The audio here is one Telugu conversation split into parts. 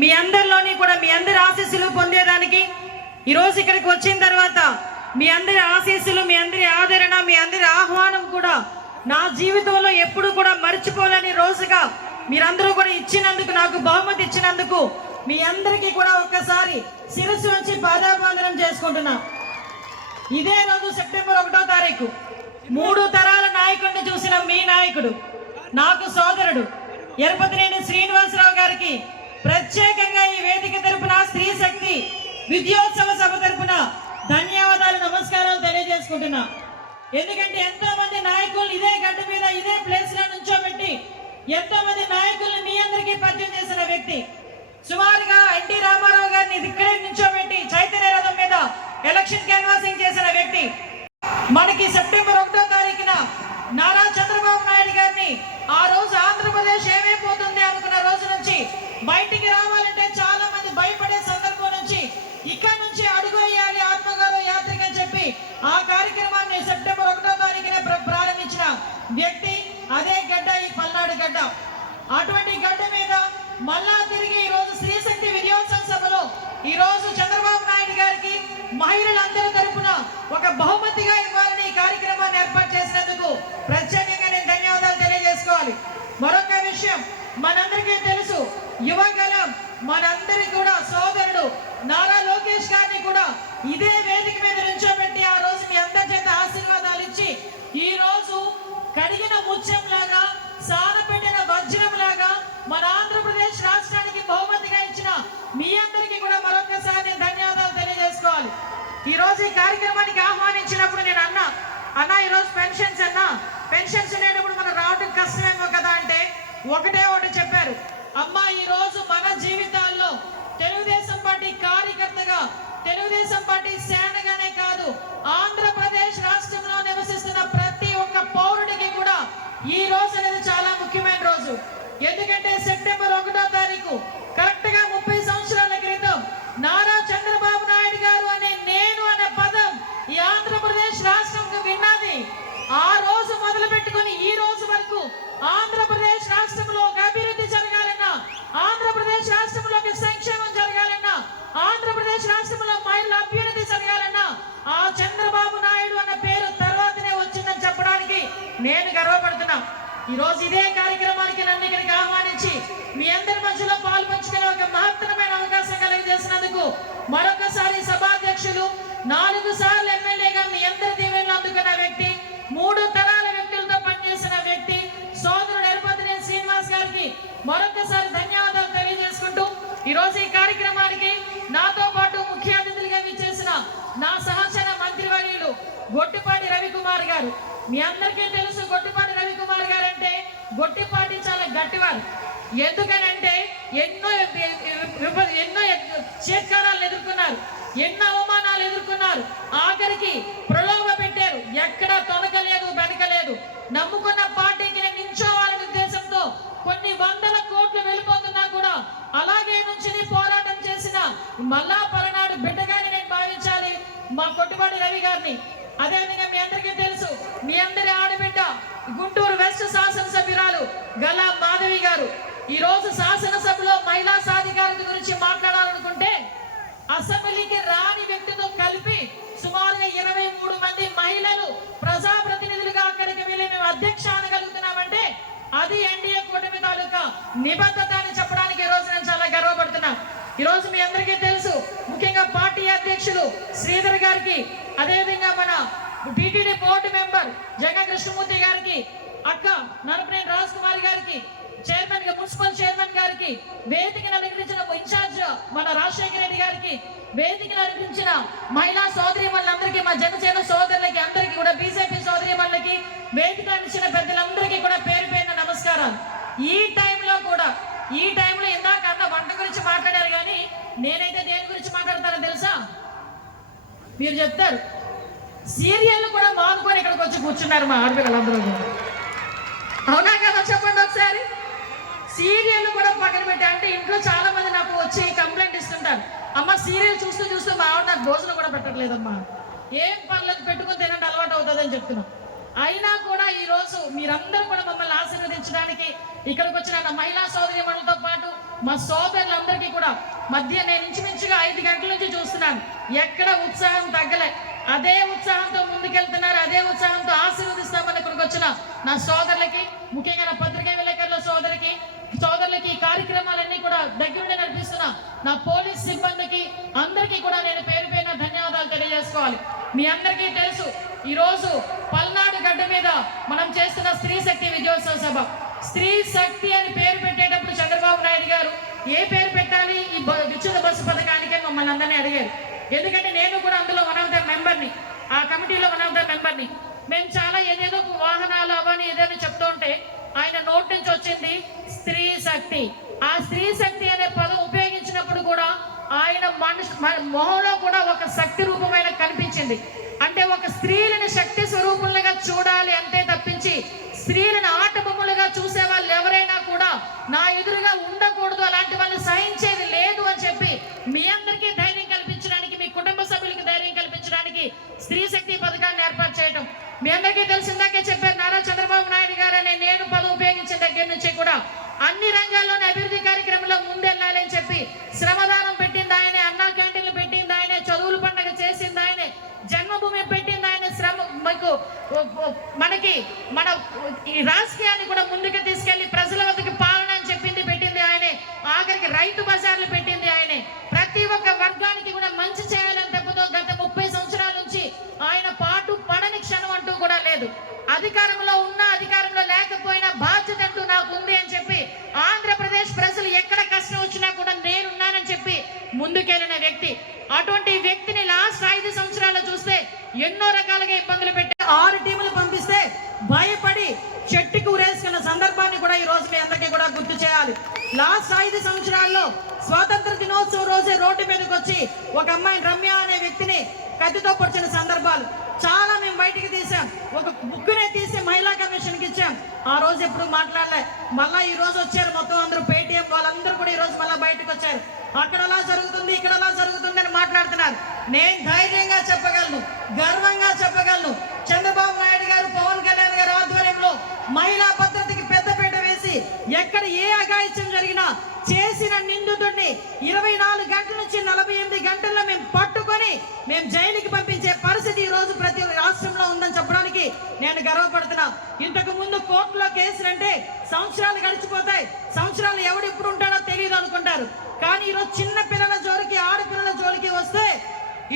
మీ అందరిలోని కూడా మీ అందరి ఆశీస్సులు పొందేదానికి ఈరోజు ఇక్కడికి వచ్చిన తర్వాత మీ అందరి ఆశీస్సులు, మీ అందరి ఆదరణ, మీ అందరి ఆహ్వానం కూడా నా జీవితంలో ఎప్పుడు కూడా మర్చిపోలేని రోజుగా మీరందరూ కూడా ఇచ్చినందుకు, నాకు బహుమతి ఇచ్చినందుకు మీ అందరికీ కూడా ఒక్కసారి శిరస్సు వచ్చి పాదాభివందనం చేసుకుంటున్నా. ఇదే రోజు సెప్టెంబర్ 1వ తారీఖు 3 తరాల నాయకుడిని చూసిన మీ నాయకుడు, నాకు సోదరుడు ఎరపతినేని శ్రీనివాసరావు గారికి ప్రత్యేకంగా ఈ వేదిక తరపున, స్త్రీ శక్తి విద్యోత్సవ సభ తరపున ధన్యవాదాలు, నమస్కారాలు తెలియజేసుకుంటున్నా. ఎందుకంటే ఎంతో మంది నాయకులు ఇదే గడ్డ మీద, ఇదే ప్లేస్ లో నుంచోబెట్టి ఎంతో మంది నాయకులను మీ అందరికీ పరిచయం చేసిన వ్యక్తి. సుమారుగా ఎన్టీ రామారావు గారిని ఇక్కడే నుంచోబెట్టి చైతన్య రథం మీద ఎలక్షన్ క్యాన్వాసింగ్ చేసిన వ్యక్తి. మనకి సెప్టెంబర్ 1వ తారీఖున నారా చంద్రబాబు నాయుడు గారిని ఆ రోజు ఆంధ్రప్రదేశ్ ఏమైపోతుంది అనుకున్న రోజు నుంచి బయటికి రావాలంటే చాలా మంది భయపడే సందర్భం నుంచి ఇక్కడ నుంచి అడుగు వేయాలి ఆత్మగౌరవ యాత్రకి అని చెప్పి ఆ కార్యక్రమాన్ని సెప్టెంబర్ 1వ తారీఖున ప్రారంభించిన వ్యక్తి అదే గడ్డ, ఈ పల్నాడు గడ్డ. అటువంటి గడ్డ మీద మళ్ళా తిరిగి ఈ రోజు స్త్రీ శక్తి విజయోత్సవ సభలో ఈ రోజు చంద్రబాబు నాయుడు గారికి మహిళలందరి తరపున ఒక బహుమతిగా ఇవ్వాలని ఈ కార్యక్రమాన్ని ఏర్పాటు చేసినందుకు ప్రత్యేకంగా నేను ధన్యవాదాలు తెలియజేసుకోవాలి. మరొక విషయం, మనందరికీ తెలుసు, యువగలం మనందరి కూడా సోదరుడు నారా లోకేష్ గారిని కూడా ఇదే వేదిక మీద నుంచోబెట్టి ఆ రోజు మీ అందరి చేత ఆశీర్వాదాలు ఇచ్చి ఈ రోజు కడిగిన ముత్యంలాగా, సానపెట్టిన వజ్రంలాగా మన ఆంధ్రప్రదేశ్ రాష్ట్రానికి బహుమతిగా ఇచ్చిన మీ అందరికీ కూడా మరొకసారి నేను ధన్యవాదాలు తెలియజేసుకోవాలి. ఈ రోజు ఈ కార్యక్రమానికి ఆహ్వానించినప్పుడు నేను అన్నా ఈరోజు పెన్షన్స్ ఉండేటప్పుడు మనం రావడం కష్టమేమో కదా అంటే ఒకటి చెప్పారు, అమ్మా ఈ రోజు మన జీవితాల్లో తెలుగుదేశం పార్టీ కార్యకర్తగా, తెలుగుదేశం పార్టీ సేనగానే కాదు, ఆంధ్రప్రదేశ్ రాష్ట్రంలో నివసిస్తున్న ప్రతి ఒక్క పౌరుడికి కూడా ఈ రోజు అనేది చాలా ముఖ్యమైన రోజు. ఎందుకంటే సెప్టెంబర్ 1వ తారీఖు కరెక్ట్ గా 30 సంవత్సరాల క్రితం నారా చంద్రబాబు నాయుడు గారు అనే నేను అనే పదం ఈ ఆంధ్రప్రదేశ్ రాష్ట్రంకు విన్నది. ఆ రోజు మొదలు పెట్టుకుని ఈ రోజు వరకు ఆంధ్రప్రదేశ్ రాష్ట్రంలో ఒక అభివృద్ధి జరగాలన్నా, ఆంధ్రప్రదేశ్ రాష్ట్రంలో ఒక సంక్షేమం జరగాలన్నా, ఆంధ్రప్రదేశ్ రాష్ట్రంలో మహిళల అభ్యున్నతి జరగాలన్నా ఆ చంద్రబాబు నాయుడు అన్న పేరు తర్వాతనే వచ్చిందని చెప్పడానికి నేను గర్వపడుతున్నా. ఈ రోజు ఇదే కార్యక్రమానికి నన్ను ఇక్కడికి ఆహ్వానించి మీ అందరి మధ్యలో పాల్పంచుకునే ఒక మహత్తరమైన అవకాశం కలిగజేసినందుకు మరొకసారి సభాధ్యక్షులు, 4 సార్లు ఎమ్మెల్యేగా మీ అందరి దీవెనలు అందుకున్న వ్యక్తి, 3 తరాల వ్యక్తులతో పనిచేసిన వ్యక్తి సోదరుడు ఎరపతినేని శ్రీనివాస్ గారికి మరొకసారి ధన్యవాదాలు తెలియజేసుకుంటూ ఈ రోజు ఈ కార్యక్రమానికి నాతో పాటు ముఖ్య అతిథులుగా విచ్చేసిన నా సహచర మంత్రివర్యులు గొట్టిపాటి రవికుమార్ గారు. మీ అందరికీ తెలుసు, గొట్టిపాటి రవికుమార్ గారు అంటే గొట్టిపాటి చాలా గట్టివారు. ఎందుకనంటే ఎన్నో చేత్కారాలు ఎదుర్కొన్నారు, ఎన్నో అవమానాలు ఎదుర్కొన్నారు, ఆఖరికి ప్రలోభ పెట్టారు. ఎక్కడా తొలగలేదు, వెనకలేదు. నమ్ముకున్న పార్టీకి నించోవాలనే ఉద్దేశంతో కొన్ని 100 కోట్లు వెళ్ళిపోతున్నా కూడా అలాగే నుంచి పోరాటం చేసిన మళ్ళా పలనాడు బిడ్డగాని నేను భావించాలి మా గొట్టిపాటి రవి గారిని. అదేవిధంగా మీ అందరికీ తెలుసు, మీ అందరి ఆడబిడ్డ గుంటూరు వెస్ట్ శాసనసభ్యురాలు గల్లా మాధవి గారు ఈ రోజు శాసనసభలో మహిళా సాధికారత గురించి మాట్లాడాలనుకుంటే అసెంబ్లీకి రాని వ్యక్తితో కలిపి సుమారుగా 23 మంది మహిళలు ప్రజాప్రతినిధులుగా అక్కడికి వెళ్ళి మేము అధ్యక్ష అనగలుగుతున్నామంటే అది ఎన్డీఏ కూటమి తాలూకా నిబద్ధత అని చెప్పడానికి ఈ రోజు నేను చాలా గర్వపడుతున్నా. ఈ రోజు మీ అందరికీ తెలుసు, ముఖ్యంగా పార్టీ అధ్యక్షులు శ్రీధర్ గారికి, అదేవిధంగా మన TTD board member Janga Krishnamurthy గారికి, అక్క నరపనేని రాజ్ కుమార్ గారికి, చైర్మన్ గా మున్సిపల్ చైర్మన్ గారికి, వేదికను అలంకరించిన ఇన్ఛార్జ్ మన రాజశేఖర రెడ్డి గారికి, వేదికను అలంకరించిన మహిళా సోదరీమణులందరికీ, మా జనసేన సోదరులకి అందరికీ కూడా, బీజేపీ సోదరీమణులకి, వేదిక ఇచ్చిన పెద్దలందరికీ కూడా పేరు పేరున నమస్కారాలు. ఈ టైంలో ఇందాక అన్న వంట గురించి మాట్లాడారు, కానీ నేనైతే దేని గురించి మాట్లాడతానో తెలుసా? మీరు చెప్తారు, సీరియల్ కూడా మానుకొని ఇక్కడికి వచ్చి కూర్చున్నారు మా ఆడపిల్లలందరూ. అవునా కదా? చెప్పండి ఒకసారి. సీరియల్ కూడా పక్కన పెట్టి, అంటే ఇంట్లో చాలా మంది నాకు వచ్చి కంప్లైంట్ ఇస్తుంటారు, అమ్మ సీరియల్ చూస్తూ చూస్తూ మా ఆవిడ నాకు భోజనం కూడా పెట్టట్లేదమ్మా, ఏం పర్లేదు పెట్టుకుని తినండి అలవాటు అవుతుందని చెప్తున్నాం. అయినా కూడా ఈ రోజు మీరందరూ కూడా మమ్మల్ని ఆశీర్వదించడానికి ఇక్కడికి వచ్చిన నా మహిళా సోదరీమణులతో పాటు మా సోదరులందరికీ కూడా నేను ఇంచుమించుగా 5 గంటల నుంచి చూస్తున్నాను, ఎక్కడ ఉత్సాహం తగ్గలే. అదే ఉత్సాహంతో ముందుకెళ్తున్నారు, అదే ఉత్సాహంతో ఆశీర్వదిస్తామని ఇక్కడికి వచ్చిన నా సోదరులకి, ముఖ్యంగా నా పత్రికా విలేకరుల సోదరులకి ఈ కార్యక్రమాలన్నీ కూడా దగ్గరుండి నడిపిస్తున్న నా పోలీస్ సిబ్బందికి అందరికీ కూడా నేను పేరు పేరున ధన్యవాదాలు తెలియజేసుకోవాలి. మీ అందరికీ తెలుసు, ఈరోజు పల్నాడు గడ్డ మీద మనం చేస్తున్న స్త్రీ శక్తి విజయోత్సవ సభ. స్త్రీ శక్తి అని పేరు పెట్టేటప్పుడు చంద్రబాబు నాయుడు గారు ఏ పేరు పెట్టాలి ఈ ఉచిత బస్సు పథకానికి మమ్మల్ని అందరినీ అడిగారు. ఎందుకంటే నేను కూడా అందులో వన్ ఆఫ్ ద మెంబర్ని, ఆ కమిటీలో వన్ ఆఫ్ ద మెంబర్ని. మేము చాలా ఏదేదో వాహనాలు అవని ఏదైనా చెప్తూ ఉంటే ఆయన నోటి నుంచి వచ్చింది స్త్రీ శక్తి. ఆ స్త్రీ శక్తి అనే పదం ఉపయోగించినప్పుడు కూడా ఆయన మొహంలో కూడా ఒక శక్తి రూపమైన కనిపించింది. అంటే ఒక స్త్రీలను శక్తి స్వరూపులుగా చూడాలి అంతే తప్పించి స్త్రీలను ఆట బొమ్మలుగా చూసే వాళ్ళు ఎవరైనా కూడా నా ఎదురుగా ఉండకూడదు, అలాంటి వాళ్ళు సహించేది లేదు అని చెప్పి మీ అందరికీ ధైర్యం కల్పించడానికి, మీ కుటుంబ సభ్యులకి ధైర్యం కల్పించడానికి స్త్రీ శక్తి పథకాన్ని ఏర్పాటు చేయడం. మీ అందరికీ తెలిసిందాకే చెప్పారు, నారా చంద్రబాబు నాయుడు గారు అనే నేను పదం ఉపయోగించిన దగ్గర నుంచి కూడా అన్ని రంగాల్లోని అభివృద్ధి కార్యక్రమంలో ముందెళ్ళాలి అని చెప్పి శ్రమదానం పెట్టింది ఆయనే, అన్నా క్యాంటీన్లు పెట్టింది ఆయనే, చదువుల పండుగ చేసింది ఆయనే, జన్మభూమి పెట్టింది ఆయన, మనకి మన ఈ రాజకీయాన్ని కూడా ముందుకు తీసుకెళ్లి ప్రజల వద్దకు పాలన అని చెప్పింది పెట్టింది ఆయనే, ఆఖరికి రైతు బజార్లు పెట్టింది ఆయనే. ప్రతి ఒక్క వర్గానికి కూడా మంచి చేయాలని తప్పుతో గత 30 సంవత్సరాల నుంచి ఆయన పాటు పడని క్షణం అంటూ కూడా లేదు. అధికారంలో ఉన్నా అధికారంలో లేకపోయినా బాధ్యత అంటూ నాకు ఉంది అని చెప్పి ఆంధ్రప్రదేశ్ ప్రజలు ఎక్కడ కష్టం వచ్చినా కూడా నేనున్నానని చెప్పి ముందుకెళ్ళిన వ్యక్తి. అటువంటి వ్యక్తిని లాస్ట్ 5 సంవత్సరాలు చూస్తే ఎన్నో రకాలుగా ఇబ్బందులు పెట్టి 6 టీములు పంపిస్తే భయపడి చెట్టుకు ఊరేసుకున్న సందర్భాన్ని కూడా ఈ రోజు మీ అందరికీ కూడా గుర్తు చేయాలి. లాస్ట్ 5 సంవత్సరాల్లో స్వాతంత్ర దినోత్సవం రోజే రోడ్డు మీదకి వచ్చి ఒక అమ్మాయి రమ్య అనే వ్యక్తిని కత్తితో పొడిచిన సందర్భాలు చాలా మేము బయటికి తీసాం. ఒక బుక్కునే తీసి మహిళా కమిషన్కి ఇచ్చాం. ఆ రోజు ఎప్పుడు మాట్లాడలే. మళ్ళా ఈ రోజు వచ్చారు మొత్తం అందరూ, పేటీఎం వాళ్ళందరూ కూడా ఈ రోజు మళ్ళీ బయటకు వచ్చారు. అక్కడ అలా జరుగుతుంది, ఇక్కడ అలా జరుగుతుంది అని మాట్లాడుతున్నారు. నేను ధైర్యంగా చెప్పగలను, గర్వంగా చెప్పగలను, చంద్రబాబు నాయుడు గారు, పవన్ కళ్యాణ్ గారు ఆధ్వర్యంలో మహిళా భద్రతకి పెద్దపీట వేసి ఎక్కడ ఏ అఘాయిత్యం జరిగినా చేసిన నిందితుడిని 24 గంటల నుంచి 48 గంటల్లో మేము పట్టుకొని మేము జైలుకి పంపించే పరిస్థితి ఈ రోజు ప్రతి రాష్ట్రంలో ఉందని చెప్పడానికి నేను గర్వపడుతున్నా. ఇంతకు ముందు కోర్టులో కేసులు అంటే సంవత్సరాలు గడిచిపోతాయి, సంవత్సరాలు ఎవడు ఎప్పుడు ఉంటాడో తెలియదు అనుకుంటారు. కానీ ఈరోజు చిన్న పిల్లల జోలికి, ఆడపిల్లల జోలికి వస్తే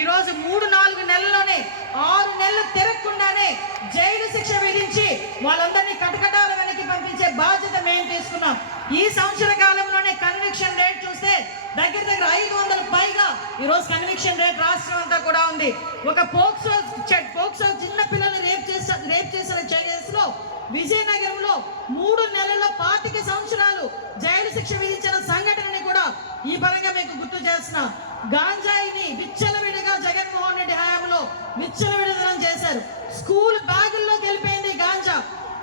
ఈరోజు 3-4 నెలల్లోనే 6 నెలలు తిరగకుండానే జైలు శిక్ష విధించి వాళ్ళందరినీ కటకటాల వెనక్కి పంపించే బాధ్యత మేము తీసుకున్నాం. ఈ సంవత్సర కాలంలోనే కన్విక్షన్ రేట్ చూస్తే దగ్గర 500 పైగా ఈరోజు కన్విక్షన్ రేట్ రాష్ట్రం అంతా కూడా ఉంది. ఒక పోక్సో చిన్న పిల్లల్ని రేప్ చేసిన కేసులో విజయనగరంలో 3 నెలల్లో 25 సంవత్సరాలు జైలు శిక్ష విధించిన సంఘటనని కూడా ఈ పరంగా మీకు గుర్తు చేస్తున్నా. గాంజాయిని విచ్చలవిడిగా జగన్మోహన్ రెడ్డి హయాంలో విచ్చలవిడిదనం చేశారు. స్కూల్ బ్యాగుల్లోకి వెళ్ళిపోయింది గాంజా.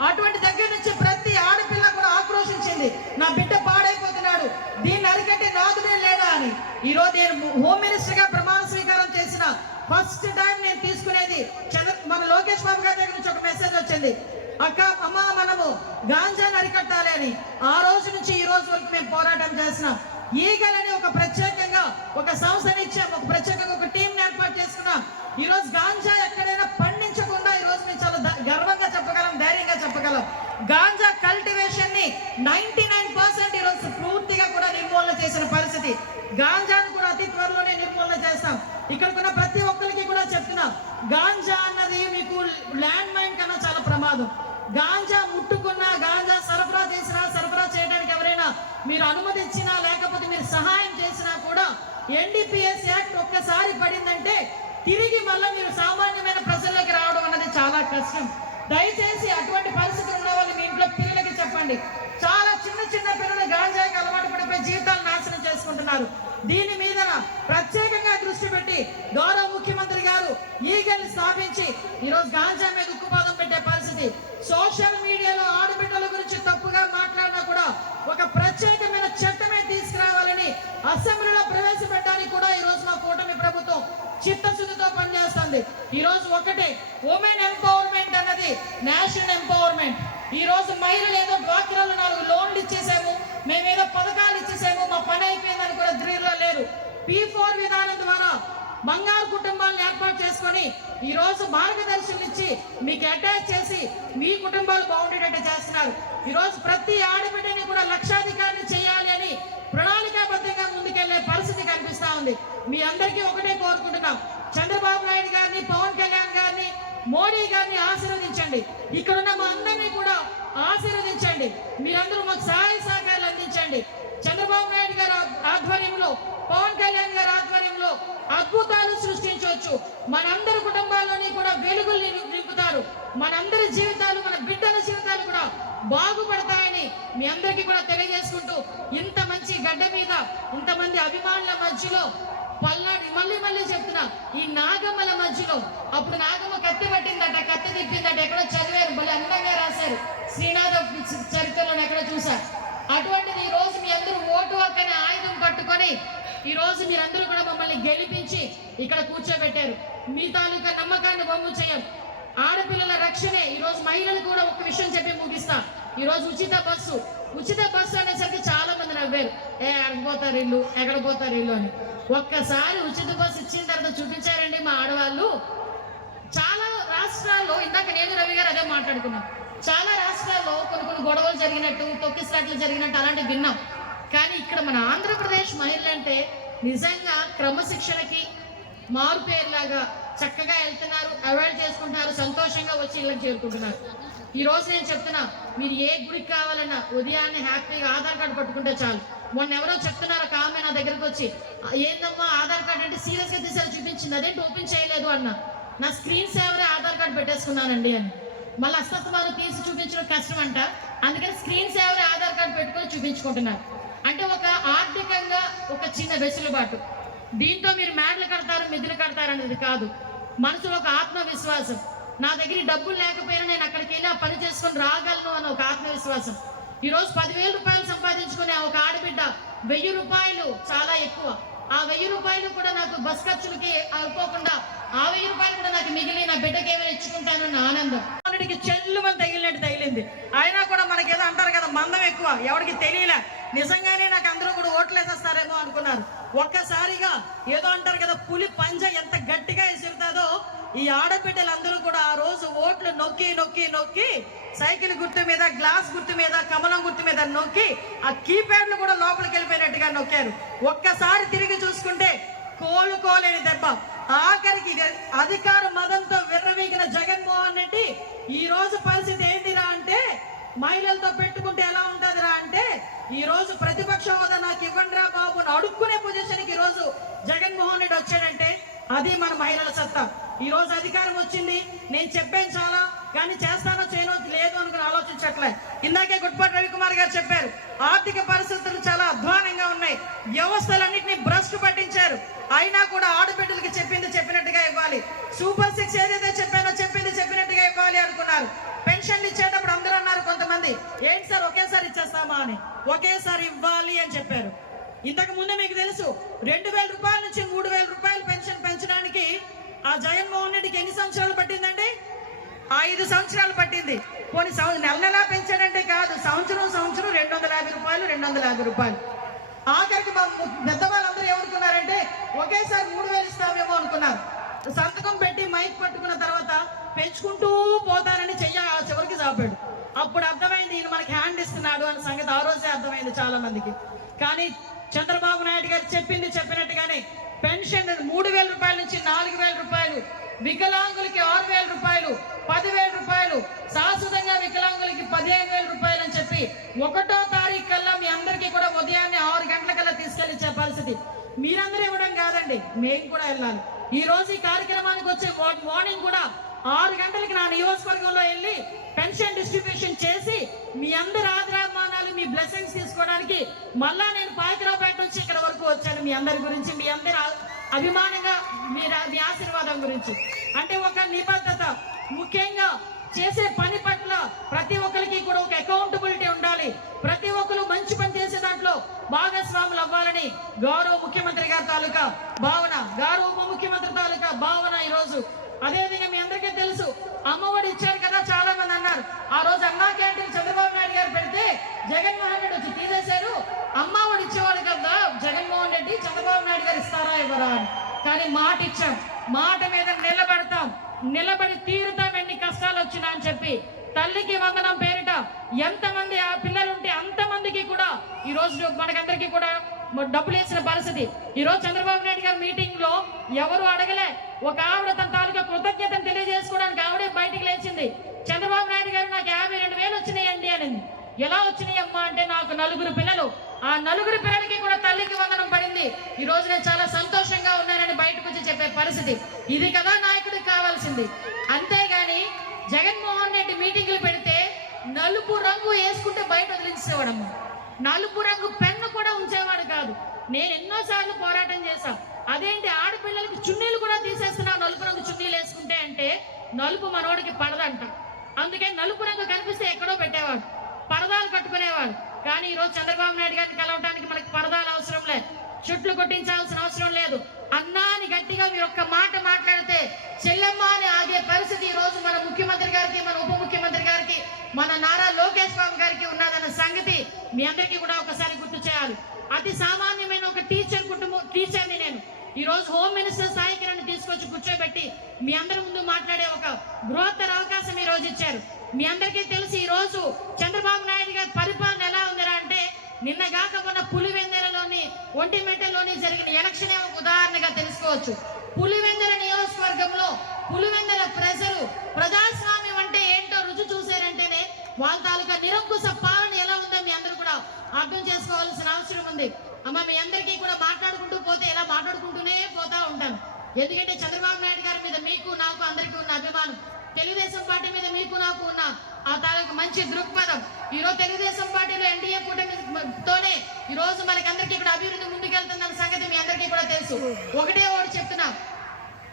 అటువంటి దగ్గర నుంచి ప్రతి ఆడపిల్ల కూడా ఆక్రోశించింది, నా బిడ్డ పాడైపోతున్నాడు, దీన్ని అరికట్టే నాదుడే లేడా అని. ఈరోజు నేను హోమ్ మినిస్టర్ గా ప్రమాణ స్వీకారం చేసిన ఫస్ట్ టైం నేను తీసుకునేది మన లోకేష్ బాబు గారి దగ్గర నుంచి ఒక మెసేజ్ వచ్చింది, అమ్మ మనము గాంజాని అరికట్టాలి అని. ఆ రోజు నుంచి ఈ రోజు వరకు మేము పోరాటం చేస్తున్నాం. ఈగలని ఒక ప్రత్యేకంగా ఒక సంస్థని ఇచ్చాం, ఒక ప్రత్యేకంగా ఒక టీం ఏర్పాటు చేసుకున్నాం. ఈ రోజు గాంజా ఎక్కడైనా పండించకుండా ఈ రోజు మేము చాలా గర్వంగా చెప్పగలం, ధైర్యంగా చెప్పగలం. గాంజా కల్టివేషన్ ని 99% ఈ రోజు పూర్తిగా కూడా నిర్మూలన చేసిన పరిస్థితి. గాంజాను కూడా అతి త్వరలోనే నిర్మూలన చేస్తాం. ఇక్కడికున్న ప్రతి ఒక్కరికి కూడా చెప్తున్నాం, గాంజా అన్నది మీకు ల్యాండ్ మైన్ కన్నా చాలా ప్రమాదం. గాంజా ముట్టుకున్నా, గాంజా సరఫరా చేసినా, సరఫరా చేయడానికి ఎవరైనా మీరు అనుమతి ఇచ్చినా లేకపోతే మీరు సహాయం చేసినా కూడా NDPS యాక్ట్ ఒక్కసారి పడిందంటే తిరిగి మళ్ళీ మీరు సామాన్యమైన ప్రజల్లోకి రావడం అన్నది చాలా కష్టం. దయచేసి అటువంటి పరిస్థితులు ఉన్న వాళ్ళు మీ ఇంట్లో పిల్లలకి చెప్పండి. చాలా చిన్న పిల్లలు గాంజాకి అలవాటు పడిపోయి జీవితాలు నాశనం చేసుకుంటున్నారు. దీని మీద ప్రత్యేకంగా దృష్టి పెట్టి గౌరవ ముఖ్యమంత్రి గారు ఈగల్ని స్థాపించి ఈరోజు గాంజా మీద ఉక్కుపాదం పెట్టే పరిస్థితి. సోషల్ మీడియాలో ఆడబిడ్డల గురించి తప్పుగా మాట్లాడినా కూడా ఒక ప్రత్యేకమైన చట్టమే తీసుకురావాలని అసెంబ్లీలో ప్రవేశపెట్టడానికి కూడా ఈ రోజు మా కూటమి ప్రభుత్వం చిత్తశుద్ధితో పనిచేస్తుంది. ఈ రోజు ఒకటే, ఉమెన్ ఎంపవర్మెంట్ అన్నది నేషనల్ ఎంపవర్మెంట్. ఈ రోజు మహిళలు ఏదో డ్వాక్రాలో 4 లోన్లు ఇచ్చేసాము, మేమేదో పథకాలు ఇచ్చేసాము, మా పని అయిపోయిందని కూడా ధీరులో లేరు. మార్గదర్శనం ఇచ్చి మీకు అటాచ్ చేసి మీ కుటుంబాలు బాగుండేటట్టు చేస్తున్నారు. ఈరోజు ప్రతి ఆడబిడ్డని కూడా లక్షాధికారిని చేయాలి అని ప్రణాళికాబద్ధంగా ముందుకెళ్లే పరిస్థితి కనిపిస్తా ఉంది. మీ అందరికీ ఒకటే కోరుకుంటున్నాం, చంద్రబాబు నాయుడు గారిని, పవన్ కళ్యాణ్ గారిని, మోడీ గారిని ఆశీర్వదించండి. ఇక్కడున్న మా అందరినీ కూడా ఆశీర్వదించండి. మీరందరూ మాకు సహాయ సహకారాలు అందించండి. చంద్రబాబు నాయుడు గారి ఆధ్వర్యంలో, పవన్ కళ్యాణ్ గారి ఆధ్వర్యంలో అద్భుతాలు సృష్టించవచ్చు. మనందరి కుటుంబాల్లోని కూడా వెలుగులు నింపుతారు. మనందరి జీవితాలు, మన బిడ్డల జీవితాలు కూడా బాగుపడతాయని మీ అందరికీ కూడా తెలియజేసుకుంటూ, ఇంత మంచి గడ్డ మీద ఇంతమంది అభిమానుల మధ్యలో పల్నాడు మళ్ళీ చెప్తున్నా, ఈ నాగమ్మల మధ్యలో అప్పుడు నాగమ్మ కత్తి పట్టిందట, కత్తి తిప్పిందట, ఎక్కడో చదివారు, భలే అందంగా రాశారు, శ్రీనాథ చరిత్రలో ఎక్కడో చూశారు. అటువంటిది ఈ రోజు మీ అందరూ ఓటు హక్కనే ఆయుధం పట్టుకొని ఈ రోజు మీరందరూ కూడా మమ్మల్ని గెలిపించి ఇక్కడ కూర్చోబెట్టారు. మీ తాలూకా నమ్మకాన్ని బొమ్ము చేయం. ఆడపిల్లల రక్షణే. ఈ రోజు మహిళలు కూడా ఒక విషయం చెప్పి ముగిస్తా. ఈ రోజు ఉచిత బస్సు అనేసరికి చాలా మంది నవ్వారు, ఎక్కడ పోతారు ఇల్లు అని. ఒక్కసారి ఉచిత బస్సు ఇచ్చిన తర్వాత చూపించారండి మా ఆడవాళ్ళు. చాలా రాష్ట్రాల్లో, ఇందాక నేను రవి గారు అదే మాట్లాడుకున్నాం, చాలా రాష్ట్రాల్లో కొన్ని గొడవలు జరిగినట్టు, తొక్కిసలాట్లు జరిగినట్టు అలాంటివి విన్నాం. కానీ ఇక్కడ మన ఆంధ్రప్రదేశ్ మహిళలంటే నిజంగా క్రమశిక్షణకి మారుపేరులాగా చక్కగా వెళ్తున్నారు, అవాయిడ్ చేసుకుంటున్నారు, సంతోషంగా వచ్చి ఇళ్ళకి చేరుకుంటున్నారు. ఈ రోజు నేను చెప్తున్నా, మీరు ఏ గుడికి కావాలన్నా ఉదయాన్నే హ్యాపీగా ఆధార్ కార్డు పట్టుకుంటే చాలు. మొన్న ఎవరో చెప్తున్నారు, ఒక ఆమె నా దగ్గరకు వచ్చి, ఏందమ్మా ఆధార్ కార్డు అంటే సీరియస్గా తీసారి చూపించింది, అదేంటి ఓపెన్ చేయలేదు అన్న. నా స్క్రీన్ సేవరే ఆధార్ కార్డు పెట్టేసుకున్నానండి అని. మళ్ళీ అస్తమానం తీసి చూపించడం కష్టం అంట, అందుకని స్క్రీన్ సేవరే ఆధార్ కార్డు పెట్టుకొని చూపించుకుంటున్నారు. అంటే ఒక ఆర్థికంగా ఒక చిన్న వెసులుబాటు. దీంతో మీరు మేడలు కడతారు, మిద్దులు కడతారు అనేది కాదు, మనసులో ఒక ఆత్మవిశ్వాసం. నా దగ్గర డబ్బులు లేకపోయినా నేను అక్కడికి వెళ్ళి ఆ పని చేసుకొని రాగలను అని ఒక ఆత్మవిశ్వాసం. ఈరోజు 10,000 రూపాయలు సంపాదించుకునే ఒక ఆడబిడ్డ 1000 రూపాయలు చాలా ఎక్కువ. ఆ 1000 రూపాయలు కూడా నాకు బస్ ఖర్చులకి అయిపోకుండా ఆ 1000 రూపాయలు కూడా నాకు మిగిలి నా బిడ్డకి ఏమైనా ఇచ్చుకుంటానన్న ఆనందం చెల్లు మన తగిలినట్టు తగిలింది. అయినా కూడా మనకి ఏదో అంటారు కదా, మందం ఎక్కువ, ఎవరికి తెలియలే. నిజంగానే నాకు అందరూ కూడా ఓట్లు వేసేస్తారేమో అనుకున్నారు. ఒక్కసారిగా ఏదో అంటారు కదా, పులి పంజ ఎంత గట్టిగా ఎసురుతుందో ఈ ఆడబిడ్డలందరూ కూడా ఆ రోజు ఓట్లు నొక్కి సైకిల్ గుర్తు మీద, గ్లాస్ గుర్తు మీద, కమలం గుర్తు మీద నొక్కి ఆ కీప్యాడ్లు కూడా లోపలికి వెళ్ళిపోయినట్టుగా నొక్కారు. ఒక్కసారి తిరిగి చూసుకుంటే కోలుకోలేని దెబ్బ. ఆఖరికి అధికార మదంతో విర్రవీగిన జగన్మోహన్ రెడ్డి ఈ రోజు పరిస్థితి ఏంటిరా అంటే, మహిళలతో పెట్టుకుంటే ఎలా ఉంటుందిరా అంటే, ఈ రోజు ప్రతిపక్ష హోదా నాకు ఇవ్వండి రా బాబు అడుక్కునే పొజిషన్కి ఈ రోజు జగన్మోహన్ రెడ్డి వచ్చాడంటే అది మన మహిళల సత్తా. ఈ రోజు అధికారం వచ్చింది, నేను చెప్పాను చాలా, కానీ చేస్తానో చేయనో లేదు అనుకుని ఆలోచించట్లే. ఇందాకే గుట్పాటి రవికుమార్ గారు చెప్పారు, ఆర్థిక పరిస్థితులు చాలా అధ్వానంగా ఉన్నాయి, వ్యవస్థలన్నింటినీ భ్రష్టు పట్టించారు. అయినా కూడా ఆడబిడ్డలకి చెప్పింది చెప్పినట్టుగా ఇవ్వాలి. సూపర్ 6 ఏదైతే చెప్పానో చెప్పింది చెప్పినట్టుగా ఇవ్వాలి అనుకున్నారు. పెన్షన్లు ఇచ్చేటప్పుడు అందరూ అన్నారు కొంతమంది, ఏంటి సార్ ఒకేసారి ఇచ్చేస్తామా అని. ఒకేసారి ఇవ్వాలి అని చెప్పారు. ఇంతకు ముందే మీకు తెలుసు, 2,000 రూపాయల నుంచి 3,000 రూపాయలు పెన్షన్ పెంచడానికి ఆ జగన్మోహన్ రెడ్డికి ఎన్ని సంవత్సరాలు పట్టిందండి? 5 సంవత్సరాలు పట్టింది. పోనీ నెల పెంచాడంటే కాదు, సంవత్సరం 250 రూపాయలు 250 రూపాయలు. ఆఖరికి పెద్దవాళ్ళందరూ ఏమనుకున్నారంటే ఒకేసారి 3,000 ఇస్తామేమో అనుకున్నారు. సంతకం పెట్టి మైక్ పట్టుకున్న తర్వాత పెంచుకుంటూ పోతారని చివరికి చాపాడు. అప్పుడు అర్థమైంది ఈయన మనకి హ్యాండ్ ఇస్తున్నాడు అనే సంగతి ఆ రోజే అర్థమైంది చాలా మందికి. కానీ చంద్రబాబు నాయుడు గారు చెప్పింది చెప్పినట్టుగానే పెన్షన్ 3,000 రూపాయల నుంచి 4,000 రూపాయలు, వికలాంగులకి 6,000 రూపాయలు, 10,000 రూపాయలు, శాశ్వతంగా వికలాంగులకి 15,000 రూపాయలు అని చెప్పి 1వ తారీఖు కల్లా మీ అందరికీ కూడా ఉదయాన్నే 6 గంటలకల్లా తీసుకెళ్ళిచ్చే పరిస్థితి. మీరందరూ ఇవ్వడం కాదండి, మేము కూడా వెళ్ళాలి. ఈ రోజు ఈ కార్యక్రమానికి వచ్చే మార్నింగ్ కూడా 6 గంటలకి నా నియోజకవర్గంలో వెళ్ళి పెన్షన్ డిస్ట్రిబ్యూషన్ చేసి మీ అందరి ఆదరాభిమానాలు, మీ బ్లెస్సింగ్స్ తీసుకోవడానికి మళ్ళా నేను పాయకరావుపేట నుంచి ఇక్కడ వరకు వచ్చాను. మీ అందరి గురించి, మీ అందరి అభిమానంగా, మీ ఆశీర్వాదం గురించి. అంటే ఒక నిబద్ధత, ముఖ్యంగా చేసే పని పట్ల ప్రతి ఒక్కరికి కూడా ఒక అకౌంటబిలిటీ ఉండాలి. ప్రతి ఒక్కరు మంచి పని చేసే దాంట్లో భాగస్వాములు అవ్వాలని గౌరవ ముఖ్యమంత్రి గారి తాలూకా భావన, గౌరవ ఉప ముఖ్యమంత్రి తాలూకా భావన ఈరోజు. అదేవిధంగా మీ అందరికీ తెలుసు, అమ్మఒడి ఇచ్చారు కదా, చాలా మంది అన్నారు. ఆ రోజు అన్నా క్యాంటీన్ చంద్రబాబు నాయుడు గారు పెడితే జగన్మోహన్ రెడ్డి వచ్చి తీసేశారు. అమ్మఒడి ఇచ్చేవాడు కదా జగన్మోహన్ రెడ్డి, చంద్రబాబు నాయుడు గారు ఇస్తారా ఇవ్వరా అని. కానీ మాట ఇచ్చాం, మాట మీద నిలబడతాం. నిలబడి తీరుతాం ఎన్ని కష్టాలు వచ్చినా అని చెప్పి తల్లికి వందనం పేరిట ఎంతమంది ఆ పిల్లలుంటే అంతమందికి కూడా ఈ రోజు మనకందరికీ కూడా డబ్బులు వేసిన పరిస్థితి. ఈ రోజు చంద్రబాబు నాయుడు గారి మీటింగ్ లో ఎవరు అడగలే, ఒక ఆవిడ తన తాలూకా కృతజ్ఞతను తెలియజేసుకోవడానికి ఆవిడే బయటికి లేచింది. చంద్రబాబు నాయుడు గారు నాకు 52,000 వచ్చినాయండి అనింది. ఎలా వచ్చినాయమ్మా అంటే నాకు 4 పిల్లలు, ఆ 4 పిల్లలకి కూడా తల్లికి వందనం పడింది. ఈ రోజు నేను చాలా సంతోషంగా ఉన్నానని బయటకు వచ్చి చెప్పే పరిస్థితి. ఇది కదా నాయకుడికి కావాల్సింది. అంతేగాని జగన్మోహన్ రెడ్డి మీటింగులు పెడితే నలుపు రంగు వేసుకుంటే బయట వదిలించేవాడమ్మా, నలుపు రంగు పెన్ను కూడా ఉంచేవాడు కాదు. నేను ఎన్నోసార్లు పోరాటం చేశా, అదేంటి ఆడపిల్లలకి చున్నీలు కూడా తీసేస్తున్నా నలుపు రంగు చున్నీలు వేసుకుంటే అంటే నలుపు మనోడికి పడదంట. అందుకే నలుపు రంగు కనిపిస్తే ఎక్కడో పెట్టేవాడు, పరదాలు కట్టుకునేవాడు. కానీ ఈరోజు చంద్రబాబు నాయుడు గారిని కలవటానికి మనకి పరదాలు అవసరం లేదు, చుట్లు కొట్టించాల్సిన అవసరం లేదు. అన్నా అని గట్టిగా మీరు ఒక్క మాట మాట్లాడితే చెల్లెమ్మ అని ఆగే పరిస్థితి ఈ రోజు మన ముఖ్యమంత్రి గారికి, మన ఉప ముఖ్యమంత్రి గారికి, మన నారా లోకేష్ బాబు గారికి ఉన్నదన్న సంగతి మీ అందరికీ కూడా ఒకసారి గుర్తు చేయాలి. అతి సామాన్యమైన ఒక టీచర్ని నేను ఈ రోజు హోమ్ మినిస్టర్ స్థాయికి నన్ను తీసుకొచ్చి కూర్చోబెట్టి మీ అందరి ముందు మాట్లాడే ఒక బృహత్తర అవకాశం ఈ రోజు ఇచ్చారు. మీ అందరికీ తెలిసి ఈ రోజు చంద్రబాబు నాయుడు గారి పరిపాలన ఎలా ఉందిరా అంటే నిన్నగాక మొన్న పులివెందులలోని ఒంటిమిట్టలోని జరిగిన ఎలక్షన్ ఒక ఉదాహరణగా తెలుసుకోవచ్చు. పులివెందుల నియోజకవర్గంలో పులివెందుల ప్రజలు ప్రజాస్వామ్యం అంటే ఏంటో రుచి చూశారంటేనే వాళ్ళ తాలూకా నిరంకుశ పాలన ఎలా ఉందో మీ అందరూ కూడా అర్థం చేసుకోవాల్సిన అవసరం ఉంది. అమ్మ మీ అందరికీ కూడా మాట్లాడుకుంటూ పోతే ఇలా మాట్లాడుకుంటూనే పోతా ఉంటాను. ఎందుకంటే చంద్రబాబు నాయుడు గారి మీద మీకు నాకు అందరికీ ఉన్న అభిమానం, తెలుగుదేశం పార్టీ మీద మీకు నాకు ఉన్న ఆ తాలూకు మంచి దృక్పథం, ఈరోజు తెలుగుదేశం పార్టీలో ఎన్డీఏ కూటమితోనే ఈ రోజు మనకి అందరికీ కూడా అభివృద్ధి ముందుకెళ్తుందన్న సంగతి మీ అందరికీ కూడా తెలుసు. ఒకటే ఒకటి చెప్తున్నా,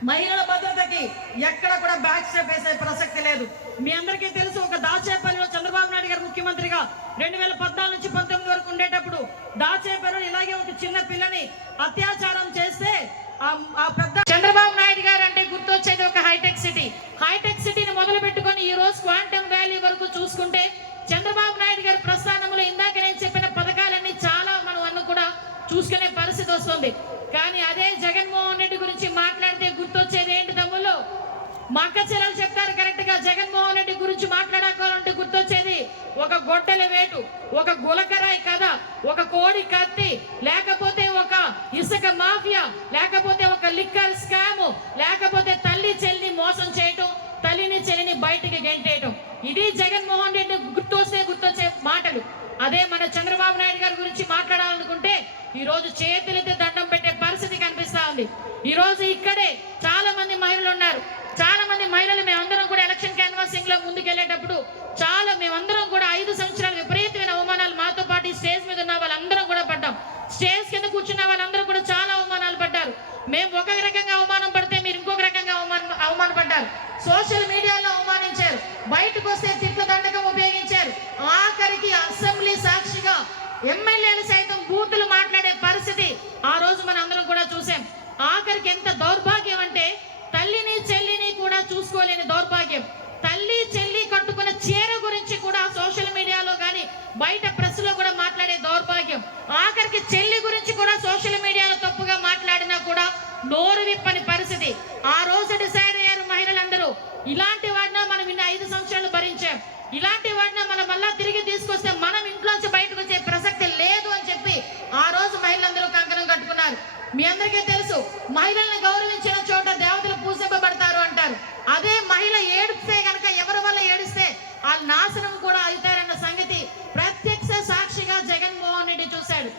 మహిళల భద్రతకి ఎక్కడ కూడా బ్యాక్ స్టెప్ వేసే ప్రసక్తి లేదు. మీ అందరికీ తెలుసు, ఒక దాచేపల్లిలో చంద్రబాబు నాయుడు గారు ముఖ్యమంత్రిగా 2014 నుంచి 19 వరకు ఉండేటప్పుడు దాచేపల్లిలో ఇలాగే ఒక చిన్న పిల్లని అత్యాచారం చేస్తే ఆ పెద్ద చంద్రబాబు నాయుడు గారు అంటే గుర్తొచ్చేది ఒక హైటెక్ సిటీ. హైటెక్ సిటీని మొదలు పెట్టుకొని ఈ రోజు క్వాంటమ్ వ్యాలీ వరకు చూసుకుంటే చంద్రబాబు నాయుడు గారి ప్రస్థానంలో ఇందాక నేను చెప్పిన పథకాలన్నీ చాలా మనం కూడా చూసుకునే పరిస్థితి వస్తుంది. కానీ అదే జగన్మోహన్ రెడ్డి గురించి మాట్లాడితే గుర్తొచ్చేది ఏంటి తమ్ముళ్ళు? మా అక్క చెల్లెలు చెప్తారు కరెక్ట్ గా. జగన్మోహన్ రెడ్డి గురించి మాట్లాడాలంటే గుర్తొచ్చేది ఒక గొడ్డల వేటు, ఒక గులకరాయి కథ, ఒక కోడి కత్తి, లేకపోతే ఒక ఇసుక మాఫియా, లేకపోతే ఒక లిక్కర్ స్కామ్, లేకపోతే తల్లి చెల్లిని మోసం చేయటం, తల్లిని చెల్లిని బయటికి గెంటేయటం. ఇది జగన్మోహన్ రెడ్డి గుర్తొచ్చే మాటలు. అదే మన చంద్రబాబు నాయుడు గారి గురించి మాట్లాడాలనుకుంటే ఈ రోజు చేతులెత్తి దండం పెట్టే పరిస్థితి కనిపిస్తా ఉంది. ఈ రోజు ఇక్కడే చాలా మంది మహిళలు ఉన్నారు. చాలా మంది మహిళలు మేమందరం కూడా ఎలక్షన్ క్యాన్వాసింగ్ లో ముందుకెళ్లేటప్పుడు మేమందరం కూడా 5 సంవత్సరాలు విపరీతమైన అవమానాలు మాతో పాటు స్టేజ్ మీద ఉన్న వాళ్ళందరం కూడా పడ్డాం. స్టేజ్ కింద కూర్చున్న వాళ్ళందరూ కూడా చాలా అవమానాలు పడ్డారు. మేము ఒక రకంగా అవమానం పడితే మీరు ఇంకొక రకంగా అవమానపడ్డారు. సోషల్ మీడియాలో అవమానించారు, బయటకు వస్తే తిట్ల దండకం ఉపయోగించారు. ఆఖరికి అసెంబ్లీ సాక్షిగా ఎమ్మెల్యేలు సైతం బూతులు మాట్లాడే పరిస్థితి ఆ రోజు మన అందరం కూడా చూసాం. ఆఖరికి ఎంత దౌర్భాగ్యం అంటే తల్లిని చెల్లిని కూడా చూసుకోలేని దౌర్భాగ్యం. తల్లి చెల్లి కట్టుకున్న చీర గురించి కూడా సోషల్ మీడియాలో కానీ బయట ప్రెస్ లో కూడా మాట్లాడే దౌర్భాగ్యం. ఆఖరికి చెల్లి గురించి కూడా సోషల్ మీడియాలో తప్పుగా మాట్లాడినా కూడా నోరు విప్పని పరిస్థితి. ఆ రోజు డిసైడ్ అయ్యారు మహిళలందరూ, ఇలాంటి వాడినా మనం 5 సంవత్సరాలు భరించాం, ఇలాంటి వాడినా మనం మళ్ళా తిరిగి తీసుకొస్తే మనం ఇంట్లోంచి బయటకు వచ్చే ప్రసక్తి లేదు అని చెప్పి ఆ రోజు మహిళలందరూ కంకణం కట్టుకున్నారు. మీ అందరికీ తెలుసు, మహిళల్ని గౌరవించిన చోట దేవతలు పూజింపబడతారు అంటారు. అదే మహిళ ఏడిస్తే గనక ఎవరి వల్ల ఏడిస్తే వాళ్ళ నాశనం కూడా అవుతారన్న సంగతి ప్రత్యక్ష సాక్షిగా జగన్మోహన్ రెడ్డి చూశాడు.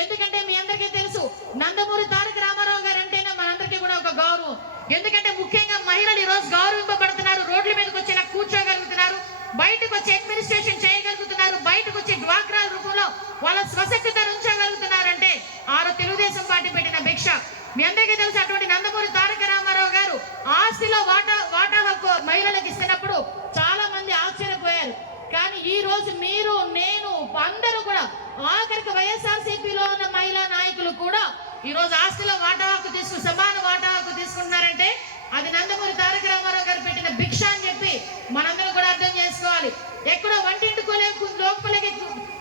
ఎందుకంటే మీ అందరికీ తెలుసు, నందమూరి తారక రామారావు గారు అంటేనే మనందరికీ కూడా ఒక గౌరవం. ఎందుకంటే ముఖ్యంగా మహిళలు ఈ రోజు గౌరవింపబడుతున్నారు, రోడ్ల మీదకి వచ్చి కూర్చోగలుగుతున్నారు, బయటకు వచ్చి అడ్మినిస్ట్రేషన్ చేయగలుగుతున్నారు, బయటకు వచ్చి డ్వాక్రా రూపంలో వాళ్ళ స్వశక్తితో ఉంచగలుగుతున్నారంటే తెలుగుదేశం పార్టీ పెట్టిన భిక్ష. మీ అందరికీ తెలుసు, అటువంటి నందమూరి తారక రామారావు గారు ఆస్తిలో వాటా హక్కు మహిళలకు ఇస్తున్నప్పుడు చాలా మంది ఆశ్చర్యపోయారు. కానీ ఈ రోజు మీరు నేను అందరూ కూడా ఆఖరికి వైఎస్ఆర్సీపీలో ఉన్న మహిళా నాయకులు కూడా ఈ రోజు ఆస్తిలో వాటా హక్కు సమాన వాటా హక్కు తీసుకుంటున్నారంటే అది నందమూరి తారక రామారావు గారు పెట్టిన భిక్ష అని చెప్పి మనందరూ కూడా అర్థం చేసుకోవాలి. ఎక్కడో వంటింటి లోపలికి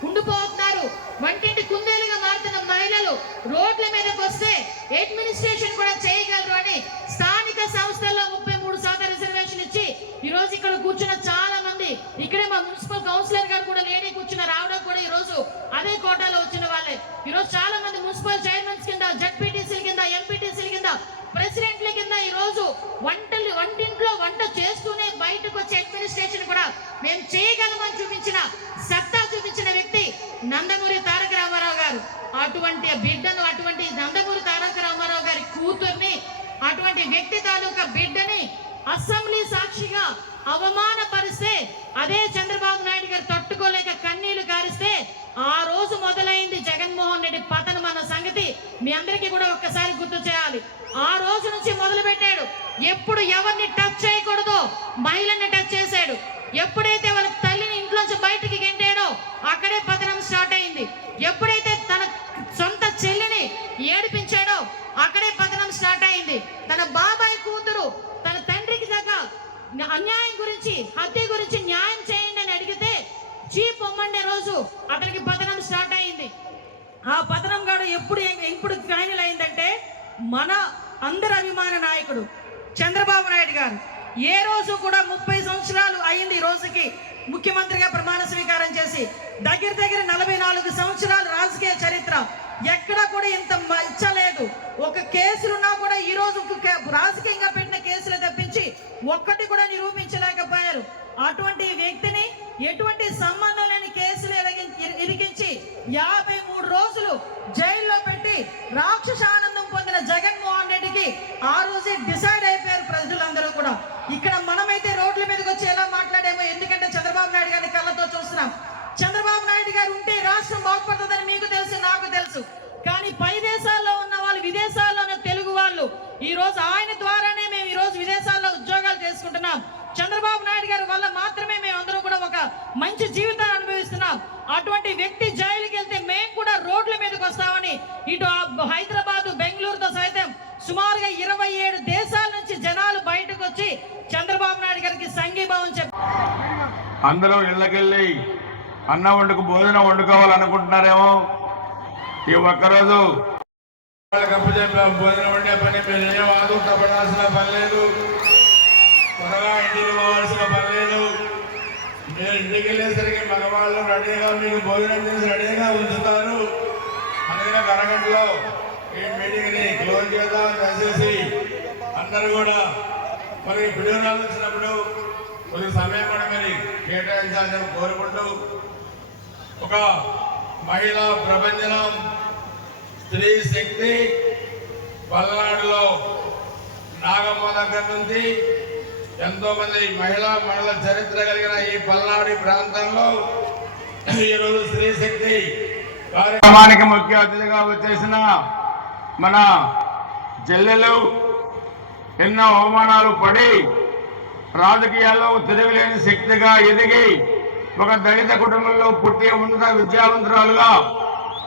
ఉండిపోతున్నారు, వంటింటి కుందేలుగా మారుతున్న మహిళలు రోడ్ల మీదకి వస్తే అడ్మినిస్ట్రేషన్ కూడా చేయగలరు అని స్థానిక సంస్థల్లో 33% రిజర్వేషన్ అదే కోటాలో వచ్చిన వాళ్ళే. ఈరోజు చాలా మంది మున్సిపల్ చైర్మన్స్ కింద, జడ్పీటీసీల కింద, ఎంపీటీసీల కింద, ప్రెసిడెంట్ల కింద ఈరోజు వంటింట్లో వంట చేస్తూనే బయటకు వచ్చే అడ్మినిస్ట్రేషన్ కూడా మేము చేయగలమని చూపించిన సత్తా చూపించిన వ్యక్తి నందమూరి తారక రామారావు గారు. అటువంటి బిడ్డను, అటువంటి నందమూరి తారక రామారావు గారి కూతుర్ని, అటువంటి వ్యక్తి తాలూకా బిడ్డని అసెంబ్లీ సాక్షిగా అవమానపరిస్తే అదే చంద్రబాబు నాయుడు గారు తట్టుకోలేక కన్నీళ్లు కారిస్తే ఆ రోజు మొదలైంది జగన్మోహన్ రెడ్డి పతనం అన్న సంగతి మీ అందరికీ కూడా ఒక్కసారి గుర్తు చేయాలి. ఆ రోజు నుంచి మొదలు పెట్టాడు. ఎప్పుడు ఎవరిని టచ్ చేయకూడదో మహిళని టచ్ చేశాడు. ఎప్పుడైతే వాళ్ళ తల్లిని ఇంట్లోంచి బయటికి గెంటాడో అక్కడే పతనం స్టార్ట్ అయింది. ఎప్పుడైతే తన సొంత చెల్లిని ఏడిపించాడో అక్కడే పతనం స్టార్ట్ అయింది. తన బాబాయ్ కూతురు తన తండ్రికి దగ్గర అన్యాయం గురించి, హత్య గురించి న్యాయం చేయండి అని అడిగితే చీప్ పొమ్మండే రోజు అతనికి పతనం స్టార్ట్ అయింది. ఆ పతనం గాడు ఎప్పుడు ఫైనల్ అయిందంటే మన అందరి అభిమాన నాయకుడు చంద్రబాబు నాయుడు గారు ఏ రోజు కూడా 30 సంవత్సరాలు అయింది ఈ రోజుకి ముఖ్యమంత్రిగా ప్రమాణ స్వీకారం చేసి, దగ్గర 44 సంవత్సరాలు రాజకీయ చరిత్ర ఎక్కడా కూడా ఇంత ఇచ్చలేదు. ఒక కేసులున్నా కూడా ఈ రోజు రాజకీయంగా పెట్టిన కేసులు తప్పించి ఒక్కటి కూడా నిరూపించలేకపోయారు. అటువంటి వ్యక్తిని ఎటువంటి సంబంధం లేని కేసులు ఇరికించి 53 రోజులు జైల్లో పెట్టి రాక్షసానందం పొందిన జగన్మోహన్ రెడ్డికి ఆ రోజే డిసైడ్ అయిపోయారు ప్రజలందరూ కూడా. ఇక్కడ మనమైతే రోడ్ల మీదకి వచ్చి ఎలా మాట్లాడామో, ఎందుకంటే చంద్రబాబు నాయుడు గారిని కళ్ళతో చూస్తున్నాం. చంద్రబాబు నాయుడు గారు ఉంటే రాష్ట్రం బాగుపడుతుందని మీకు తెలుసు, నాకు తెలుసు. కానీ పై దేశాల్లో ఉన్న వాళ్ళు, విదేశాల్లో ఉన్న తెలుగు వాళ్ళు ఈ రోజు ఆయన ద్వారానే మేము ఈ రోజు విదేశాల్లో ఉద్యోగాలు చేసుకుంటున్నాం. చంద్రబాబు నాయుడు గారి వల్ల మాత్రమే మేము అందరూ కూడా ఒక మంచి జీవితాన్ని అనుభవిస్తున్నాం. అటువంటి వ్యక్తి జైలుకి వెళ్తే మేము కూడా రోడ్ల మీదకి వస్తామని ఇటు హైదరాబాద్, బెంగళూరుతో సైతం సుమారుగా 27 దేశాల నుంచి జనాలు బయటకు వచ్చి చంద్రబాబు నాయుడు గారికి సంఘీభావం చెప్పారు. అందరూ ఇళ్ళకెళ్ళి అన్నం భోజనం వండుకోవాలనుకుంటున్నారేమో. ఈ ఒక్కరోజు భోజనం వండే పని మీరు ఆదుకోవాల్సిన పని లేదు, త్వరగా ఇంటికి పోవాల్సిన పని లేదు. మీరు ఇంటికి వెళ్ళేసరికి మగవాళ్ళు రెడీగా మీకు భోజనం చేసి రెడీగా ఉంచుతారు. అందుకనే అరగంటలో ఈ మీటింగ్ని క్లోజ్ చేద్దాం. దయచేసి అందరూ కూడా మరి పిడుగురాలు వచ్చినప్పుడు కొద్ది సమయం కూడా మరి కేటాయించాలని కోరుకుంటూ, ఒక మహిళా ప్రపంచం స్త్రీ శక్తి పల్నాడులో నాగమ్మ దగ్గర నుంచి ఎంతో మంది మహిళా మండల చరిత్ర కలిగిన ఈ పల్నాడు ప్రాంతంలో ఈరోజు స్త్రీ శక్తి కార్యక్రమానికి ముఖ్య అతిథిగా వచ్చేసిన మన చెల్లెలు ఎన్నో అవమానాలు పడి రాజకీయాల్లో తిరగలేని శక్తిగా ఎదిగి ఒక దళిత కుటుంబంలో పుట్టి ఉన్నత విద్యావంతురాలుగా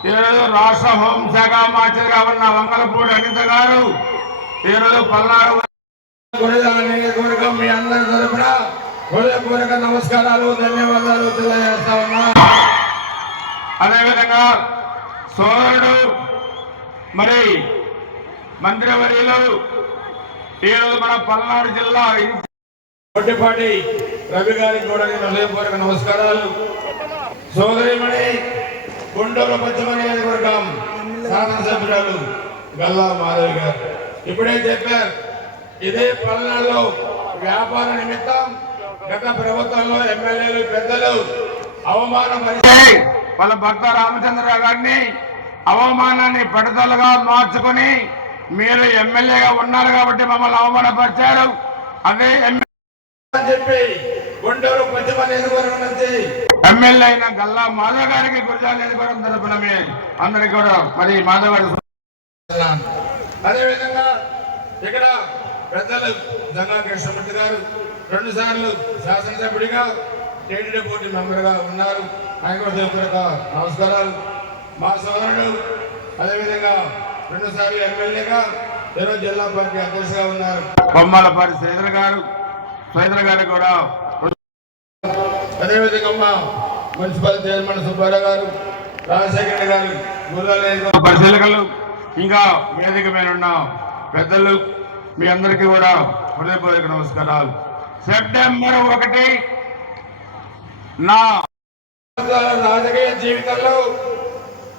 ఈరోజు రాష్ట్ర హోంశాఖ మంత్రిగా ఉన్న వంగలపూడి అనిత గారు ఈరోజు పల్నాడు నియోజకవర్గం మీ అందరి తరఫున హృదయపూర్వక నమస్కారాలు, ధన్యవాదాలు తెలియజేస్తా ఉన్నా. అదేవిధంగా సోదరుడు మరి మంత్రివర్యులు ఈరోజు మన పల్నాడు జిల్లా కొట్టిపాటి రవి గారికి కూడా హృదయపూర్వక నమస్కారాలు. సోదరిమణి గుంటూరు పశ్చిమ నియోజకవర్గం శాసనసభ్యురాలు గల్లా మాధవి గారు ఇప్పుడే చెప్పారు, ఇదే పల్నాడులో వ్యాపార నిమిత్తం గత ప్రభుత్వంలో ఎమ్మెల్యేలు పెద్దలు అవమానపరిచి వాళ్ళ భర్త రామచంద్రరావు గారిని అవమానాన్ని పట్టుదలగా మార్చుకొని మీరు ఎమ్మెల్యేగా ఉన్నారు కాబట్టి మమ్మల్ని అవమానపరిచారు. అదే చెప్పి గుంటూరు పశ్చిమ నియోజకవర్గం నుంచి ఎమ్మెల్యే అయిన గల్లా మాధవ్ గారికి గురజాల నియోజకవర్గం తరఫున అందరికి కూడా మరి మాధవ్ గారి. అదేవిధంగా ఇక్కడ పెద్దలు జంగా కృష్ణమూర్తి గారు 2 సార్లు శాసనసభ్యుడిగా టీటీడీ బోర్డు మెంబర్గా ఉన్నారు. ఆయన కూడా నమస్కారాలు. మా సోదరుడు అదేవిధంగా 2 సార్లు ఎమ్మెల్యేగా ఈరోజు జిల్లా పార్టీ అధ్యక్షులుగా ఉన్నారు బొమ్మలపాటి శ్రీధర్ గారు కూడా. అదేవిధంగా మా మున్సిపల్ చైర్మన్ సుబ్బారావు గారు, రాజశేఖర్ గారు, పరిశీలకులు, ఇంకా వేదిక మీద ఉన్న పెద్దలు మీ అందరికీ కూడా హృదయపూర్వక నమస్కారాలు. సెప్టెంబర్ 1 నా రాజకీయ జీవితంలో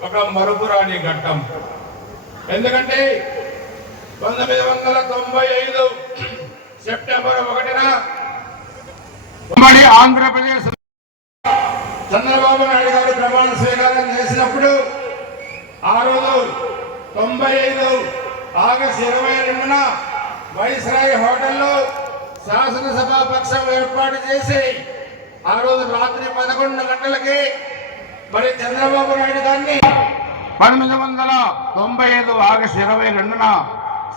ఒక మరుపురాని ఘట్టం. ఎందుకంటే 1995 సెప్టెంబర్ 1న ఉమ్మడి ఆంధ్రప్రదేశ్ చంద్రబాబు నాయుడు గారు ప్రమాణ స్వీకారం చేసినప్పుడు ఆ రోజు 95 ఆగస్టు 22న వైస్రాయ్ హోటల్లో శాసనసభా పక్షం ఏర్పాటు చేసి ఆ రోజు రాత్రి 11 గంటలకి మరి చంద్రబాబు నాయుడు గారిని 1995 ఆగస్టు 22న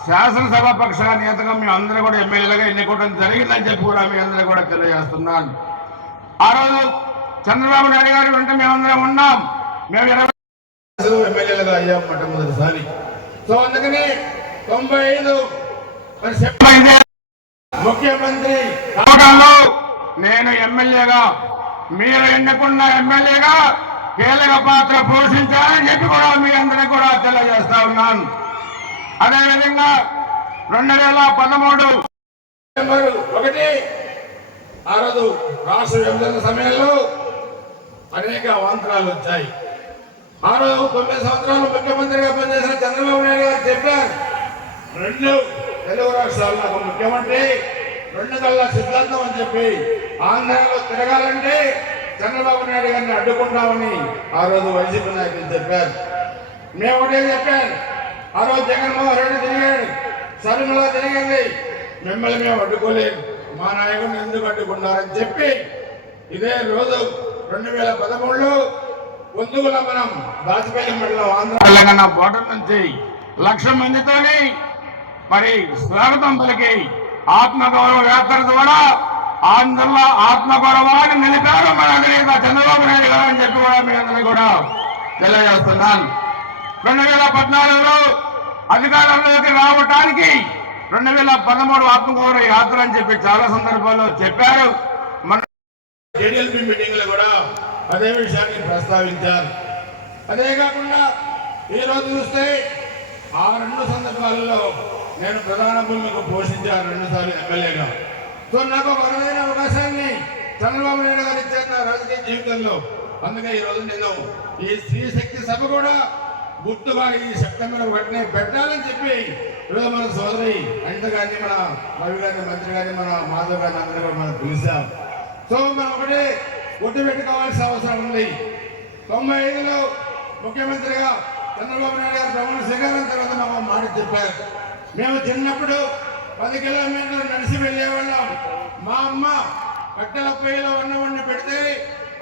శాసనసభ పక్ష నేతగా మీ అందరూ కూడా ఎమ్మెల్యేలుగా ఎన్నుకోవడం జరిగిందని చెప్పి కూడా మీ అందరూ కూడా తెలియజేస్తున్నాను. ఆ రోజు చంద్రబాబు నాయుడు గారి వెంట మేమందరం ఉన్నాం. మేము 20 ఎమ్మెల్యేలుగా అయ్యాం మొట్టమొదటిసారి. సో అందుకని 95 మరి సెప్టెంబర్ ముఖ్యమంత్రి కావడంలో నేను ఎమ్మెల్యేగా, మీరు ఎన్నుకున్న ఎమ్మెల్యేగా కీలక పాత్ర పోషించాలని చెప్పి కూడా మీ అందరికీ కూడా తెలియజేస్తా ఉన్నాను. అదేవిధంగా 2013 సెప్టెంబర్ 1 ఆ రోజు రాష్ట్ర విభజన సమయంలో అనేక అవాంతరాలు వచ్చాయి. ఆ రోజు 9 సంవత్సరాలు ముఖ్యమంత్రిగా పనిచేసిన చంద్రబాబు నాయుడు గారు చెప్పారు, 2 తెలుగు రాష్ట్రాల్లో ఒక ముఖ్యమంత్రి 2 కళ్ళ సిద్ధాంతం అని చెప్పి ఆంధ్రలో తిరగాలంటే చంద్రబాబు నాయుడు గారిని అడ్డుకుంటామని ఆ రోజు వైసీపీ నాయకులు చెప్పారు. మేము ఒకటే చెప్పాను, ఆ రోజు జగన్మోహన్ రెడ్డి తిరిగాడు, శర్మిల తిరిగింది, మిమ్మల్ని మేము అడ్డుకోలేదు, మా నాయకుడిని ఎందుకు అడ్డుకున్నారని చెప్పి ఇదే రోజు 2013లో పొందుగుల మనం దాచిపల్లి మండలం ఆంధ్ర తెలంగాణ బోర్డర్ నుంచి 1,00,000 మందితోని మరి స్వాగతం పలికి ఆత్మగౌరవ యాత్ర ద్వారా ఆంధ్రలో ఆత్మగౌరవాన్ని నిలిపారు మన అధినేత చంద్రబాబు నాయుడు గారు అని చెప్పి కూడా మీ అందరినీ కూడా తెలియజేస్తున్నాను. 2014లో అధికారంలోకి రావటానికి 2013 ఆత్మగౌరవ యాత్ర అని చెప్పి చాలా సందర్భాల్లో చెప్పారు. మన జేడీఎల్పీ మీటింగ్ లో కూడా అదే విషయాన్ని ప్రస్తావించారు. అదే కాకుండా ఈరోజు చూస్తే ఆ 2 సందర్భాలలో నేను ప్రధాన భూమిక పోషించాను 2 సార్లు ఎమ్మెల్యేగా. సో నాకు ఒక అరుదైన అవకాశాన్ని చంద్రబాబు నాయుడు గారు ఇచ్చారు నా రాజకీయ జీవితంలో. అందుకే ఈరోజు నేను ఈ స్త్రీ శక్తి సభ కూడా గుర్తుగా ఈ సెప్టెంబర్ 1నే పెట్టాలని చెప్పి ఈరోజు మన సోదరి అనిత గారిని, మన రవి గారిని, మంత్రి గారిని, మన మాధవ్ గారిని అందరూ కూడా మనం పిలిచాం. సో మనం ఒకటే గుర్తు పెట్టుకోవాల్సిన అవసరం ఉంది. 95లో ముఖ్యమంత్రిగా చంద్రబాబు నాయుడు గారు ప్రమాణ స్వీకారం తర్వాత మాకు మాట చెప్పారు. మేము చిన్నప్పుడు 10 కిలోమీటర్లు నడిచి వెళ్ళేవాళ్ళం. మా అమ్మ కట్టెల పొయ్యిలో అన్నం పెడితే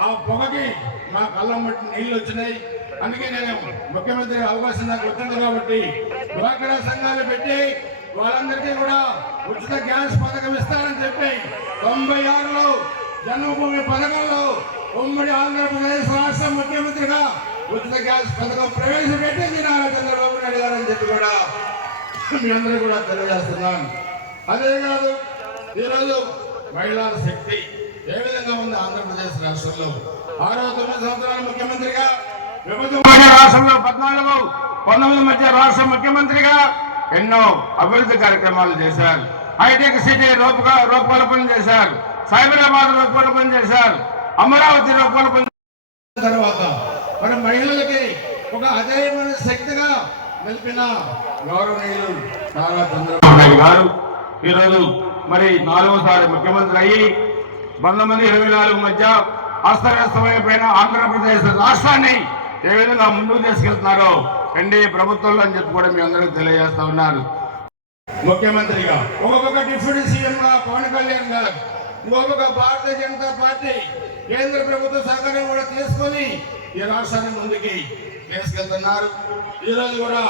ఆ పొగకి మా కళ్ళం బట్టి నీళ్లు వచ్చినాయి. అందుకే నేను ముఖ్యమంత్రి అవకాశం నాకు వచ్చింది కాబట్టి డ్వాక్రా సంఘాలు పెట్టి వాళ్ళందరికీ కూడా ఉచిత గ్యాస్ పథకం ఇస్తానని చెప్పి 96లో జన్మభూమి పథకంలో ఉమ్మడి ఆంధ్రప్రదేశ్ రాష్ట్ర ముఖ్యమంత్రిగా ఉచిత గ్యాస్ పథకం ప్రవేశపెట్టింది నారా చంద్రబాబు నాయుడు గారు అని చెప్పి కూడా మీ అందరూ కూడా తెలియజేస్తున్నాను. అదే కాదు, ఈరోజు మహిళా శక్తి ఏ విధంగా ఉంది ఆంధ్రప్రదేశ్ రాష్ట్రంలో. 9 సంవత్సరాల ముఖ్యమంత్రిగా రాష్ట్రంలో 14-19 మధ్య రాష్ట్ర ముఖ్యమంత్రిగా ఎన్నో అభివృద్ధి కార్యక్రమాలు చేశారు. హైటెక్ సిటీ రూపకల్పన చేశారు, సైబరాబాద్ రూపకల్పన చేశారు, అమరావతి రూపకల్పన తర్వాత మన మహిళలకి ఒక అజేయమైన శక్తిగా నిలిపిన గౌరవనీయులు నారా చంద్రబాబు నాయుడు గారు ఈరోజు మరి 4వసారి ముఖ్యమంత్రి అయ్యి 1924 మధ్య అస్తవ్యస్తమైపోయిన ఆంధ్రప్రదేశ్ రాష్ట్రాన్ని ఏ విధంగా ముందుకు తీసుకెళ్తున్నారో ఎన్డీఏ ప్రభుత్వంలో అని చెప్పి కూడా మీ అందరికీ తెలియజేస్తా ఉన్నారు. ముఖ్యమంత్రిగా ఒక్కొక్క డిప్యూటీ సీఎంగా పవన్ కళ్యాణ్ గారు, ఇంకొక భారతీయ జనతా పార్టీ కేంద్ర ప్రభుత్వ సహకారం కూడా తీసుకొని ఈ రాష్ట్రాన్ని ముందుకి తీసుకెళ్తున్నారు. ఈరోజు కూడా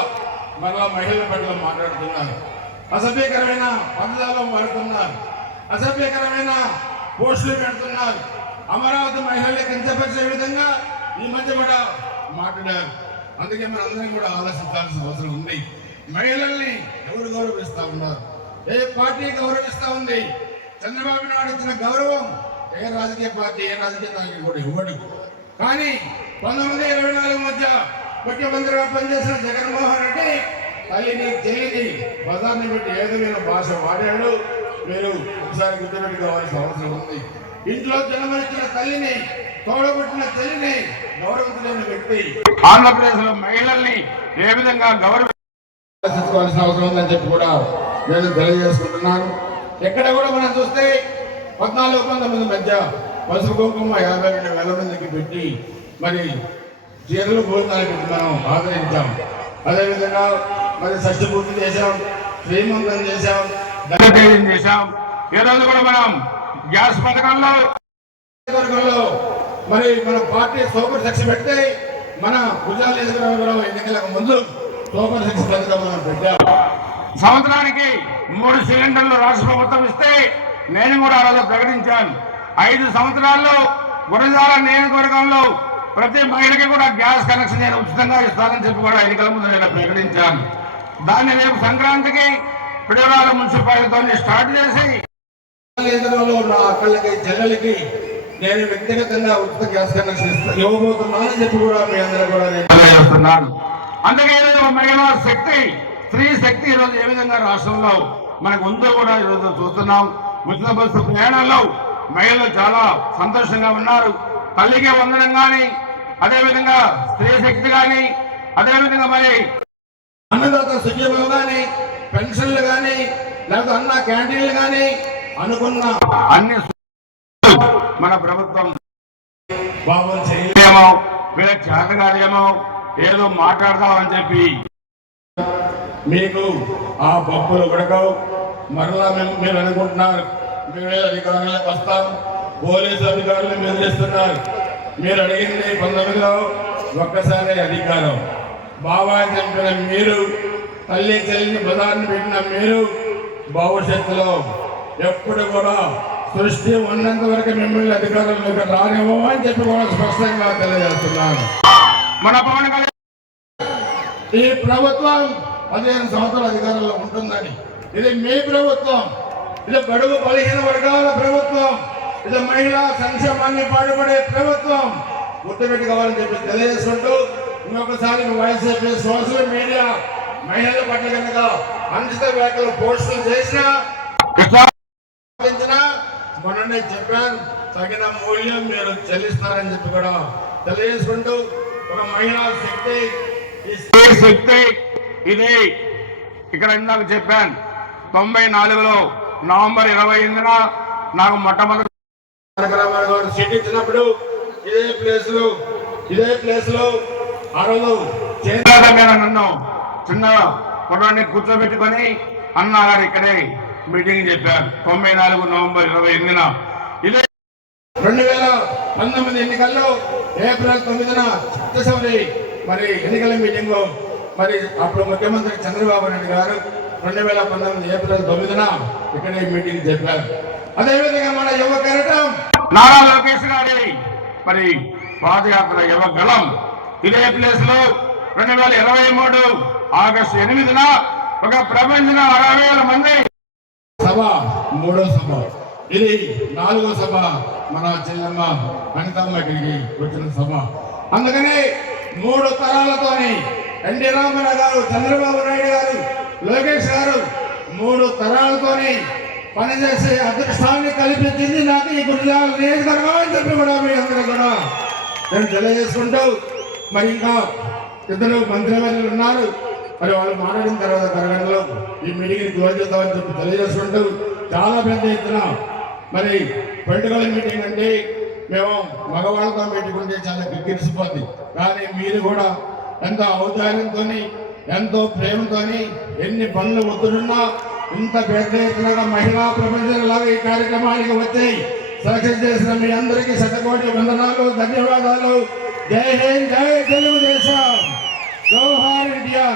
మరలా మహిళల పట్ల మాట్లాడుతున్నారు, అసభ్యకరమైన పదాలు వాడుతున్నారు, అసభ్యకరమైన పోస్టులు పెడుతున్నారు, అమరావతి మహిళల్ని కించపరిచే విధంగా ఈ మధ్య కూడా మాట్లాడారు. అందుకే మనందరం కూడా ఆలోచించాల్సిన అవసరం ఉంది. మహిళల్ని ఎవరు గౌరవిస్తా ఉన్నారు, ఏ పార్టీ గౌరవిస్తా ఉంది? చంద్రబాబు నాయుడు ఇచ్చిన గౌరవం ఏ రాజకీయ పార్టీ, ఏ రాజకీయ నాయకుడు కూడా ఇవ్వడు. కానీ 1924 మధ్య ముఖ్యమంత్రిగా పనిచేసిన జగన్మోహన్ రెడ్డి తల్లిని చెల్లిని బజార్ని పెట్టి ఏదైన భాష వాడాడు. మీరు ఒకసారి గుర్తుపెట్టుకోవాల్సిన అవసరం ఉంది. ఇంట్లో జన్మనిచ్చిన తల్లిని తోడబుట్టిన తల్లిని గౌరవించలేని వ్యక్తి ఆంధ్రప్రదేశ్ లో మహిళల్ని ఏ విధంగా గౌరవించుకోవాల్సిన అవసరం ఉందని చెప్పి కూడా నేను తెలియజేసుకుంటున్నాను. ఎక్కడ కూడా మనం చూస్తే 14-19 మధ్య పసుపు కుంకుమ 52,000 మందికి పెట్టి మరి చీరలు భోజనాలు పెట్టి మనం ఆదరించాం. అదేవిధంగా మరి షష్ఠి పూర్తి చేశాం, శ్రీమంతం చేశాం, ధనతేజం చేశాం. ఈ రోజు కూడా మనం గ్యాస్ పథకంలో మరి మన పార్టీ సూపర్ శిక్ష పెడితే మన భుజాల ఎన్నికలకు ముందు సూపర్ శిక్ష పథకం మనం పెట్టాం. సంవత్సరానికి 3 సిలిండర్లు రాష్ట్ర ప్రభుత్వం ఇస్తే నేను కూడా ఆ రోజు ప్రకటించాను. 5 సంవత్సరాల్లో గురజాల నియోజకవర్గంలో ప్రతి మహిళకి కూడా గ్యాస్ కనెక్షన్ నేను ఉచితంగా ఇస్తానని చెప్పి కూడా ఎన్నికల ముందు నేను ప్రకటించాను. దాన్ని రేపు సంక్రాంతికి పిడవరాల మున్సిపాలిటీతో స్టార్ట్ చేసి నా అక్కలకి చెల్లెలకి నేను వ్యక్తిగతంగా ఉచిత గ్యాస్ కనెక్షన్ ఇవ్వబోతున్నానని చెప్పి కూడా మీ అందరూ కూడా నేను చేస్తున్నాను. అందుకే మహిళా శక్తి, స్త్రీ శక్తి ఈరోజు ఏ విధంగా రాష్ట్రంలో మనకు ఉందో కూడా ఈరోజు చూస్తున్నాం. ఉచిత బస్సు ప్రయాణంలో మహిళలు చాలా సంతోషంగా ఉన్నారు. తల్లికి వందనం కానీ, అదేవిధంగా స్త్రీ శక్తి కానీ, అదేవిధంగా మరి అన్నదాత సుఖీభం కానీ, పెన్షన్లు కానీ, లేకపోతే అన్న క్యాంటీన్లు కానీ అనుకున్న అన్ని మన ప్రభుత్వం బాబులు చేయలేమో, వీళ్ళకి చేత కాదేమో, ఏదో మాట్లాడదామని చెప్పి మీకు ఆ పప్పులు ఉడకవు. మరలా మీరు అనుకుంటున్నారు మేమే అధికారంలోకి వస్తాం, పోలీసు అధికారులు బెదిరిస్తున్నారు. మీరు అడిగింది 19లో ఒక్కసారి అధికారం. బాబా చెప్పిన మీరు, తల్లి చెల్లిని ప్రధాని పెట్టిన మీరు భవిష్యత్తులో ఎప్పుడు కూడా సృష్టి ఉన్నంత వరకు మిమ్మల్ని అధికారంలోకి రానివ్వమని చెప్పి కూడా స్పష్టంగా తెలియజేస్తున్నాను. మన పవన్ కళ్యాణ్ ఈ ప్రభుత్వం 15 సంవత్సరాల అధికారంలో ఉంటుందని, ఇది మీ ప్రభుత్వం, ఇది బడుగు బలహీన వర్గాల ప్రభుత్వం, ఇది మహిళా సంక్షేమాన్ని పాటుపడే ప్రభుత్వం. గుర్తుపెట్టుకోవాలని చెప్పి తెలియజేసుకుంటూ ఇంకొకసారి వైసీపీ సోషల్ మీడియా మహిళల పట్ల కనుక అనుచిత వ్యాఖ్యలు పోస్టులు చేసినా మొన్ననే చెప్పాను, తగిన మూల్యం మీరు చెల్లిస్తారని చెప్పి కూడా తెలియజేసుకుంటూ ఒక మహిళా శక్తి ఇది ఇక్కడ ఇందాక చెప్పాను. 94లో నవంబర్ 28న నాకు మొట్టమొదటి సీట్ ఇచ్చినప్పుడు ఇదే ప్లేస్ లో ఆ రోజు నన్ను చిన్న పొలాన్ని కూర్చోబెట్టుకొని అన్నగారు ఇక్కడే మీటింగ్ చెప్పారు. 94 నవంబర్ 28న ఇదే 2019 ఎన్నికల్లో ఏప్రిల్ 9న చిత్తశౌరి మరి ఎన్నికల మీటింగ్ లో మరి అప్పుడు ముఖ్యమంత్రి చంద్రబాబు నాయుడు గారు 2019 ఏప్రిల్ 9న ఇక్కడే మీటింగ్ చెప్పారు. అదేవిధంగా మన యువ కెరటం నారా లోకేష్ గారి మరి పాదయాత్ర యువ గళం ఇదే ప్లేస్ లో 2023 ఆగస్టు 8న ఒక ప్రపంచంలో 60,000 మంది సభ, 3వ సభ, ఇది 4వ సభ. మన చెల్లెమ్మ అనితమ్మ ఇక్కడికి వచ్చిన సభ. అందుకని 3 తరాలతోని ఎన్టీ రామారావు గారు, చంద్రబాబు నాయుడు గారు, లోకేష్ గారు 3 తరాలతోని పనిచేసే అదృష్టాన్ని కల్పించింది నాకు ఈ గురజాల నియోజకవర్గం అని చెప్పి కూడా మీ అందరూ కూడా నేను తెలియజేసుకుంటూ మరి ఇంకా 2 మంత్రివర్యులు ఉన్నారు. మరి వాళ్ళు మాట్లాడిన తర్వాత తరగతిలో ఈ మీటింగ్ క్లోజ్ చేద్దామని చెప్పి తెలియజేసుకుంటూ చాలా పెద్ద ఎత్తున మరి పొలిటికల్ మీటింగ్ అంటే మేము మగవాళ్ళతో పెట్టుకుంటే చాలా గిరిసిపోద్ది. కానీ మీరు కూడా ఎంతో ఔదార్యంతో, ఎంతో ప్రేమతో, ఎన్ని పనులు ఒత్తుడున్నా ఇంత పెద్ద ఎత్తునగా మహిళా ప్రపంచంలాగా ఈ కార్యక్రమానికి వచ్చి సక్సెస్ చేసిన మీ అందరికీ శతకోటి వందనాలు, ధన్యవాదాలు. జై హింద్, జై తెలుగుదేశం, జోహార్ ఇండియా.